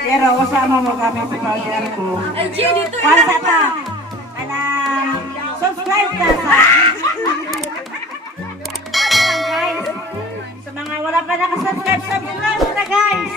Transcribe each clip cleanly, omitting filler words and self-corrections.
Pero usama mo kami sa pag-iar ko. Pasa ka. Subscribe ka sa guys. Sa mga wala pa nakasubscribe, subscribe na guys.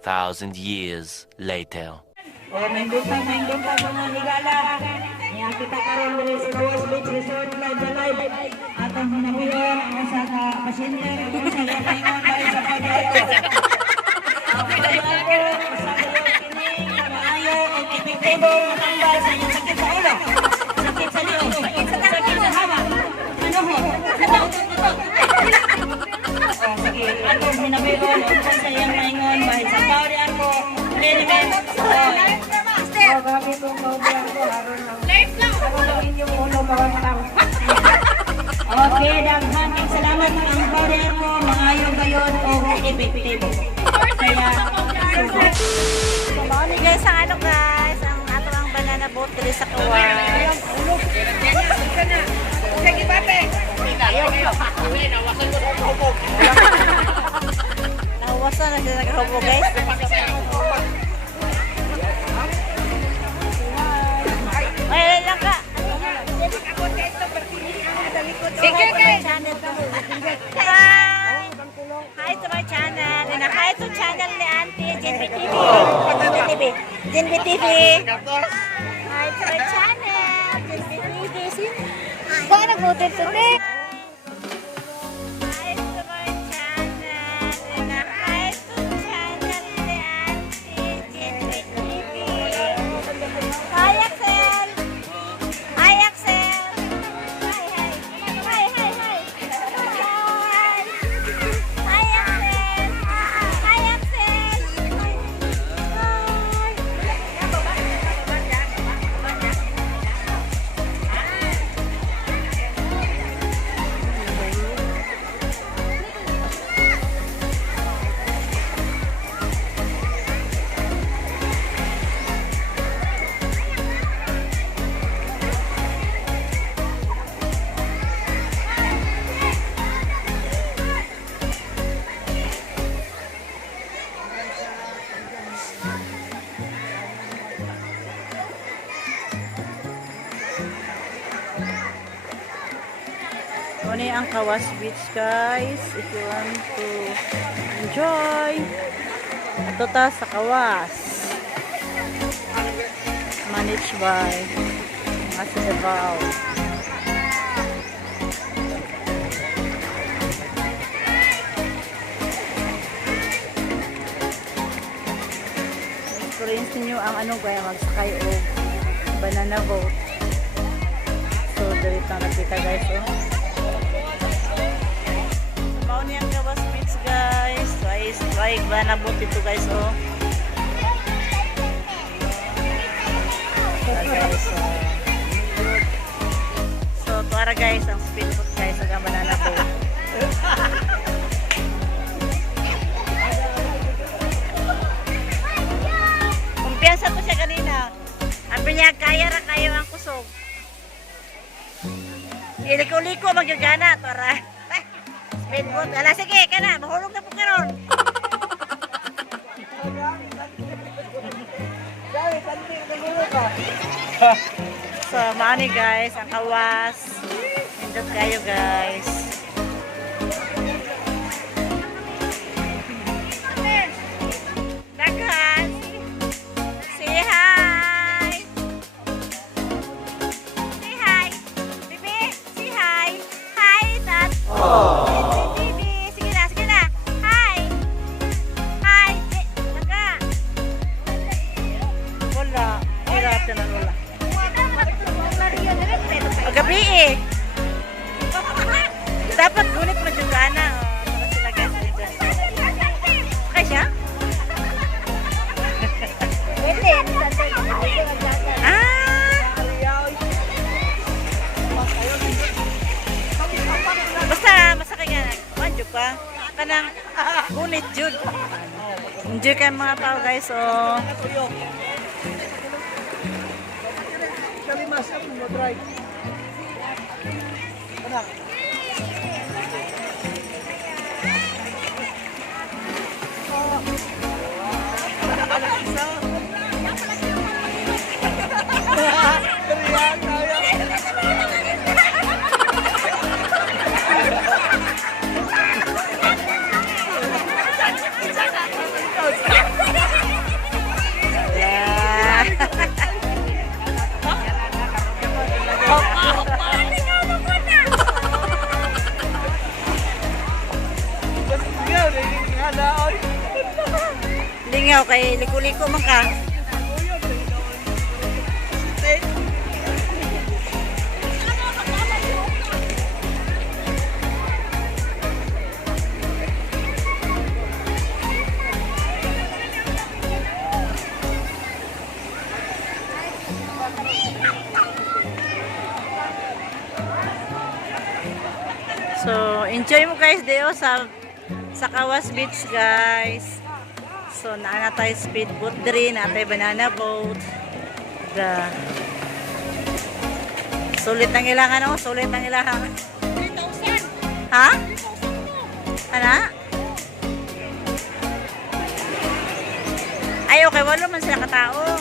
Thousand years later. Maindot pa mga higala. Niya kita karon diri sa Royal Beach Resort Live Live. Atong hinabiyon ang sa pasyente kung sa laingon dahil sa pag-ayo. Epektibo matanggal sa inyong sakit sa ulo, sakit sa lios, sakit sa hawa, manuhod, tutok. Sige, atong hinabiyon kung sa iyong maingon dahil sa pawrian ko, liniment, gamit kong pawrian ko, haron lang inyong ulo mawantang. Okay, daghang salamat ang pawrian ko, maayo gayon o epektibo. Kaya, guys, ang ano guys, ang ato ang banana boat diri sa Kuwait. sige pate. Nahuwasan na sila nagkahubog guys. Ay, lang ka. Hi to my channel. And hi to channel ni Auntie Jenby TV. Jenby TV. Hi to my channel. Jenby TV. Baka nag-hotel today. Hi to my channel. And hi to channel ni Auntie Jenby TV. Hi Axel. Hi Axel. Hi. Hi Axel. Hi Axel. ang Kawas Beach, guys. If you want to enjoy. Ito ta sa Kawas. Managed by Masa Davao. Experience niyo ang ano kaya magsakay o banana boat. So, dito na nakita guys, oh. Mao ni ang Kawas Beach, guys. Try banana boat ito, guys, oh. Guys, so, tuwara guys, ang speedboat guys, ang banana boat. Kumpiyansa ko siya kanina. Sabi niya, kaya ra kayo ang kusog. Iliko-liko magagana, tuwara. Speedboat. Ala, sige, kana, mahulog na po karon. So, maani guys, ang Kawas. Pindot kayo guys. Dagan. Say hi. Say hi. Bibi, say hi. Hi, Dad. Bibi, sige na, sige na. Hi. Hi. Daga. Wala. Hirap na wala. Paggabi eh. Dapat gunit magyugana. Para sila guys. Okay siya? Basta masakay nga. Manjo pa. Kanang gunit jud. Enjoy kayo mga tao guys. So, lingaw kay liko-liko man ka. So, enjoy mo guys deo sa Kawas Beach, guys. So, naana tayo speedboat diri, naatay banana boat. Sulit ang ilangan, oh. Sulit ang ilangan. 3,000. Ha? Ano? Ay, okay. Walo man sila katao.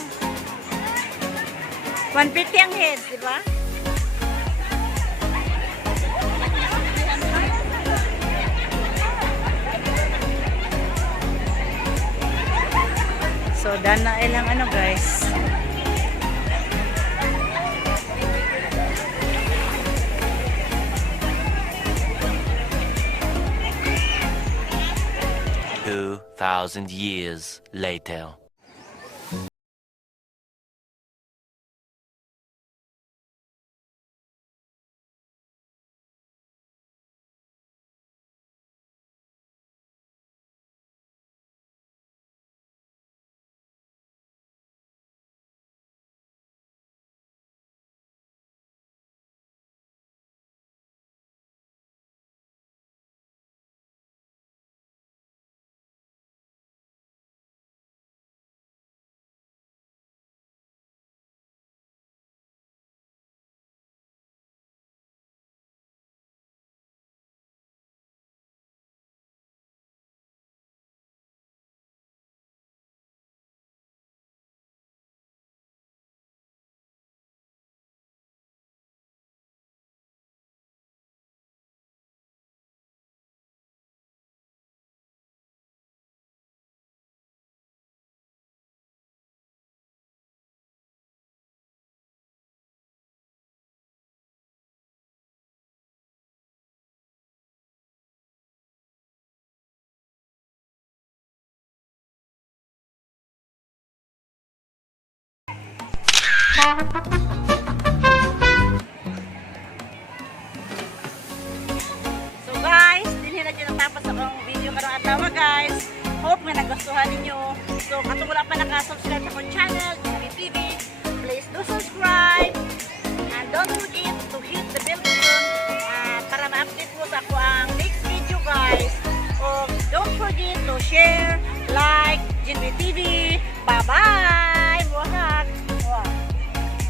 150 ang heads, di ba? So, daan na ilang ano guys. Two 2,000 years later. So guys, dinhi na dyan natapos akong video karong adlaw guys. Hope nga nagustuhan ninyo. So katong wala pa naka-subscribe sa akong channel, TV, please do subscribe. And don't forget to hit the bell button para ma-update po sa ako ang next video guys. O don't forget to share, like, Jinbi TV.